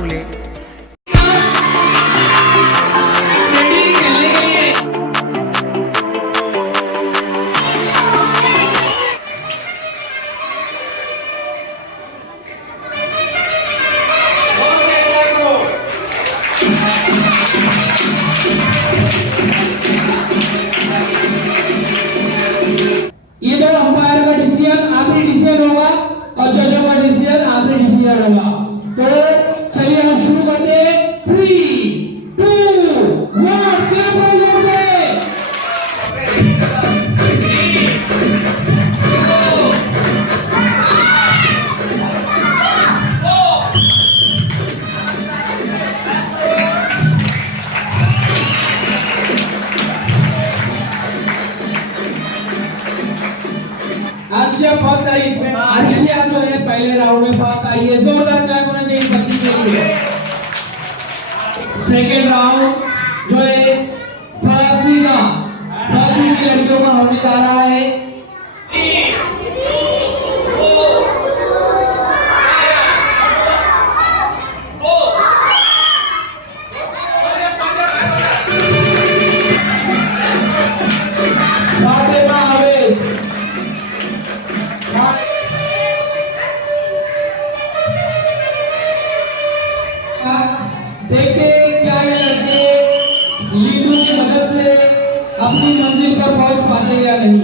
भूले। ये जो अंपायर का डिसीजन आखिरी डिसीजन होगा और जजों का डिसीजन आखिरी डिसीजन होगा। तो चलिए हम शुरू करते हैं। 3, 2, 1 क्लैप जोर से। अर्शिया फर्स्ट आई इसमें। अर्शिया जो है पहले राउंड में फर्स्ट आई है। जोरदार क्लैप होना चाहिए बच्ची के लिए। सेकेंड राउंड जो है फारसी की लड़कियों का होने जा रहा है। देखते हैं क्या ये लड़के लीडों की मदद से अपनी मंजिल पर पहुंच पाते या नहीं।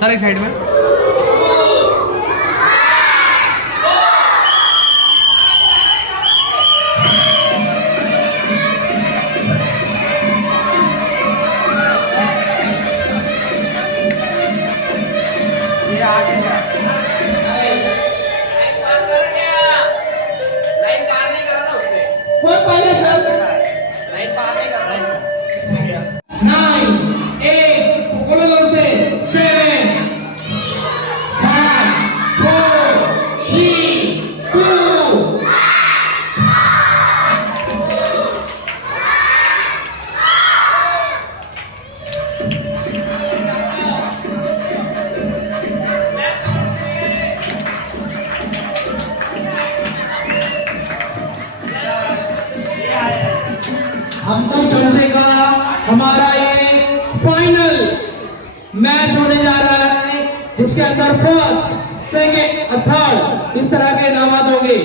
सर एक साइड में। ये आगे जा। कौन पहले सर? 9, 8 बोलो जोर से। 7, 5, 4, 3, 2 हमको चमचे का हमारा ये फाइनल मैच होने जा रहा है, जिसके अंदर फर्स्ट, सेकंड और थर्ड इस तरह के इनाम होंगे।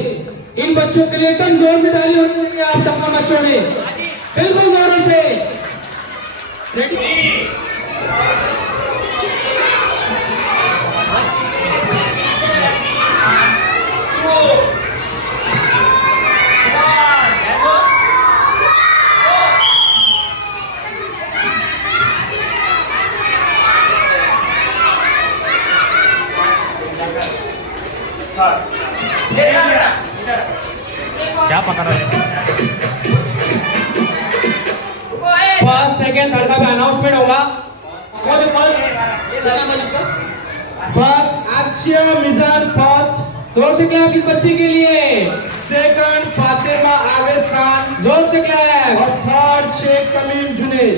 इन बच्चों के लिए एकदम जोर से ताली होनी चाहिए। आप तमाम बच्चों ने बिल्कुल जोरों से रेडी। क्या पकड़ रहे हैं? फर्स्ट, सेकंड, थर्ड का अनाउंसमेंट होगा। First Arshia Mizan first. जोर से क्लैप इस बच्ची के लिए। सेकंड फातिमा आवेश खान। जोर से क्लैप। और थर्ड शेख तमीम जुनैद।